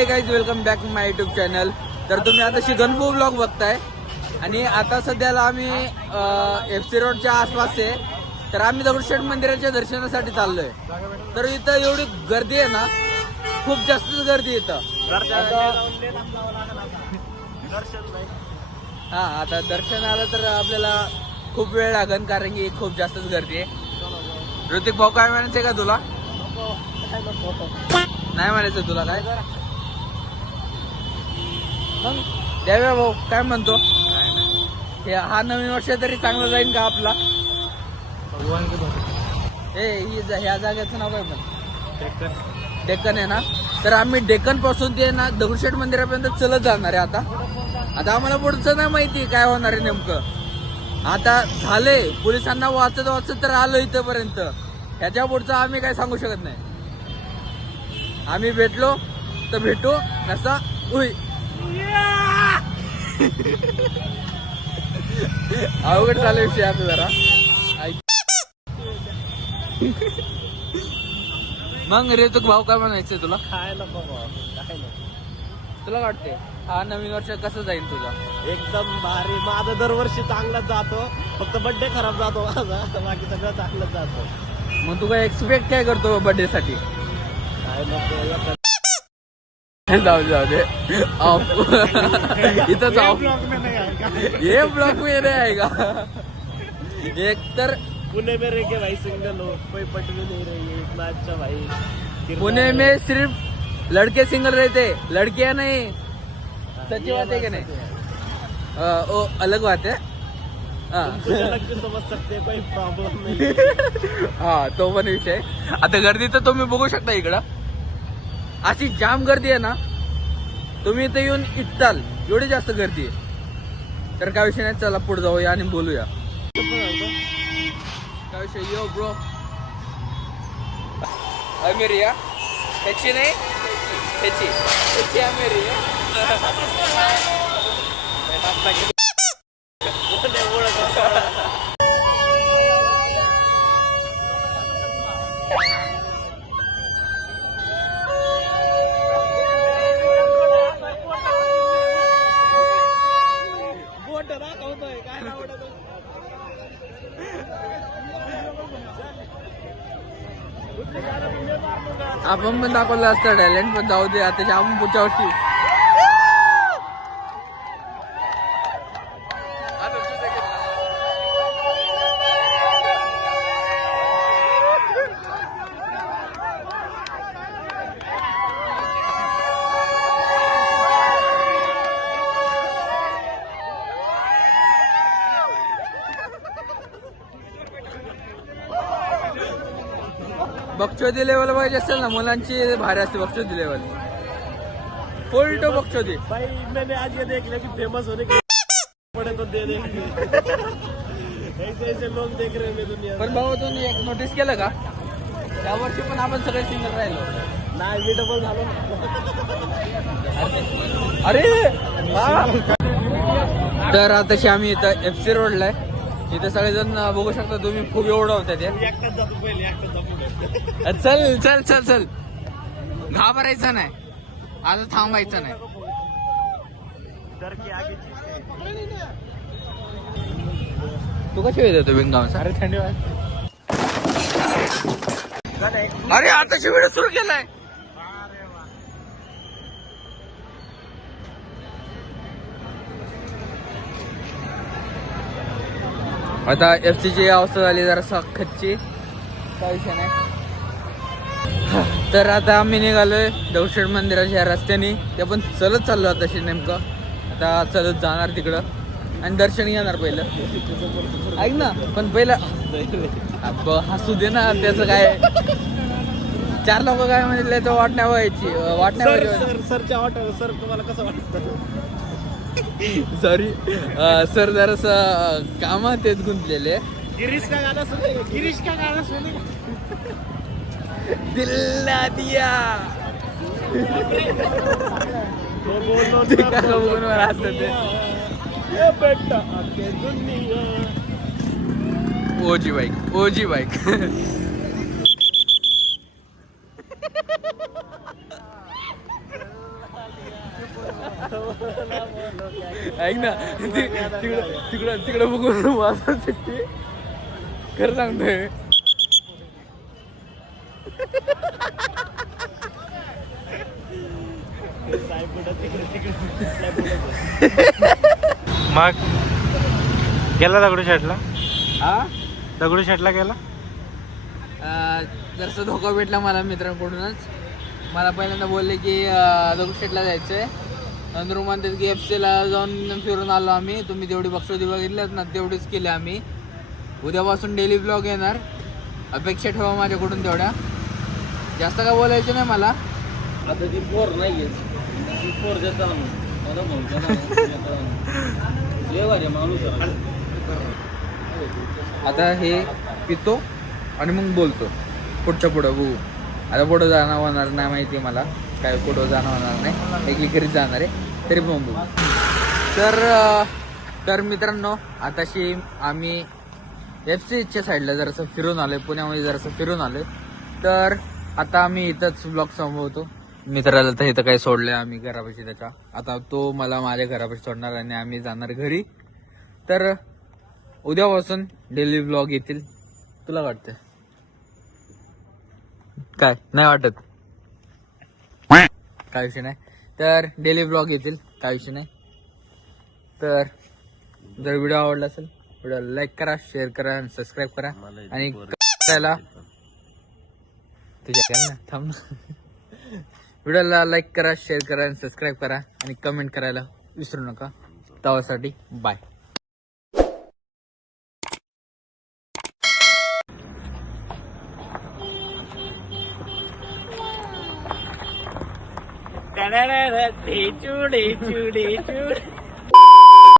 हे guys, welcome back माय YouTube channel. तर तुम्ही आता गणपू ब्लॉग बघताय आणि आता सध्याला आम्ही FC रोडच्या आसपास आहे. तर आम्ही दगडूशेठ मंदिराच्या दर्शनासाठी चाललोय. तर इथं एवढी गर्दी आहे ना, खूप जास्तच गर्दी इथं. हा, आता दर्शन आलं तर आपल्याला खूप वेळ लागेल, कारण की खूप जास्तच गर्दी आहे. ऋतिक भाऊ, काय म्हणायचंय का तुला? नाही म्हणायचं तुला काय? मग द्याव्या भाऊ काय म्हणतो? हा नवीन वर्ष तरी चांगला जाईल का आपला? ह्या जागेचं नाव काय पण? डेक्कन आहे ना. तर आम्ही डेक्कन पासून ते ना दगडूशेठ मंदिरापर्यंत चलत जाणार आहे. आता आम्हाला पुढचं नाही माहिती काय होणार आहे नेमकं. आता झाले, पोलिसांना वाचत तर आलो इथपर्यंत. ह्याच्या पुढचं आम्ही काय सांगू शकत नाही. आम्ही भेटलो तर भेटू, नसा उई. अवघड चालू विषय आता जरा. मग रे, तू भाऊ काय म्हणायचंय तुला? काय नको काय नको. तुला वाटते हा नवीन वर्ष कसं जाईल तुझा? एकदम भारी. माझा दरवर्षी चांगलाच जातो, फक्त बर्थडे खराब जातो माझा, बाकी सगळं चांगलंच जातो. मग तू काय एक्सपेक्ट काय करतो बर्थडे साठी? काय नको. जाऊ दे. इथंच ये ब्लॉक में नाही आहे का? एक तर पुणे में रह के भाई सिंगल हो, कोई पट भी नहीं रही है. इतना अच्छा भाई. पुणे में सिर्फ लड़के सिंगल रहते, लड़कियां नहीं. सच्ची बात है कि नहीं? वो अलग बात है. अलग भी समझ सकते हैं, कोई प्रॉब्लेम नहीं. हा, तो पण विषय. आता गर्दी तर तुम्ही बघू शकता इकडं. अशी जाम गर्दी आहे ना, तुम्ही इथं येऊन इथताल एवढी जास्त गर्दी आहे. तर काय विषय नाही, चला पुढे जाऊया आणि बोलूया. काय विषय? यो ब्रो, अमेरिया ह्याची नाही, ह्याची अमेरिया. आपण पण दाखवलं असतं टॅलेंट, पण जाऊ दे. आता आपण पुढच्या वर्षी बक्षोदी लेवल पाहिजे असेल ना, मुलांची भारी असते बक्षोदी लेवल. Full to बक्षोदी. भाई मैंने आज ये देख लिया कि फेमस होने के पड़े तो दे ऐसे लोग देख रहे हैं दुनिया. पण भाऊ, तुम्ही एक नोटीस केलं का, या वर्षी पण आपण सगळे सिंगल राहिलो. नाही, मी डबल झालो. अरे तर आताशी आम्ही इथं FC रोडला आहे. इथं सगळेजण बघू शकता तुम्ही, खूप एवढं होतं ते. एकटाच जातो पहिले, एकटाच जातो. चल चल चल चल, घाबरायचं नाही, आता थांबायचं नाही. तू कशी येत होतो बेंगावचा? अरे थंडी वाजते. अरे आता व्हिडिओ सुरू केलाय. आता FC ची अवस्था झाली जरा खच्ची. काय विषय नाही. तर आता आम्ही निघालोय दगडूशेठ मंदिराच्या रस्त्याने. ते पण चलत चाललो आता नेमकं. आता चलत जाणार तिकडं आणि दर्शन घेणार पहिलं. ऐक ना, पण पहिलं हसू दे ना. त्याचं काय, चार लोक काय म्हणले तर वाटण्या व्हायची. सरच्या वाटत. सर तुम्हाला कसं वाटतं? सॉरी सर, जरासं कामात तेच गुंतलेले. गिरीश का गाना सुने. दिल्ला दिया. ओजी बाईक. ऐक ना तिकडं तिकडं बघून वाजत सुट्टी खरं सांगतोय. मग गेला दगडूशेठला? हा दगडूशेठला गेला? जसं धोका भेटला मला मित्रांकडूनच. मला पहिल्यांदा बोलले की दगडूशेठला जायचं आहे. नंतर म्हणतात की FC ला जाऊन फिरून आलो आम्ही. तुम्ही तेवढी बक्षोदी बघितल्यात ना तेवढीच केली आम्ही. उद्यापासून डेली ब्लॉग येणार. अपेक्षा ठेवा माझ्याकडून तेवढ्या. जास्त काय बोलायचं नाही मला. आता ती पोर नाही ती पोर देता माणूस. आता हे पितो आणि मग बोलतो. पुढच्या पुढं बघू. आता पुढं जाणं होणार नाही माहिती मला. काय पुढं जाणं होणार नाही. एक घरीच जाणार आहे. तरी पण बघू. तर मित्रांनो आताशी आम्ही FC च्या साईडला जरासं फिरून आलोय. पुण्यामध्ये जरासं फिरून आलोय. तर आता आम्ही इथंच ब्लॉग संपवतो. मित्राला तर इथं काही सोडलंय आम्ही घरापाशी त्याच्या. आता तो मला माझ्या घरापाशी सोडणार आणि आम्ही जाणार घरी. तर उद्यापासून डेली ब्लॉग येतील. तुला वाटतं काय? नाही वाटत? काय विषय नाही. तर डेली ब्लॉग येतील. काय विषय नाही. तर जर व्हिडिओ आवडला असेल व्हिडिओ लाईक करा, शेअर करा आणि सबस्क्राईब करा. आणि करायला तुझ्या ना थांब ना. व्हिडिओला लाईक करा, शेअर करा आणि सबस्क्राईब करा आणि कमेंट करायला विसरू नका. त्यासाठी बाय. चूड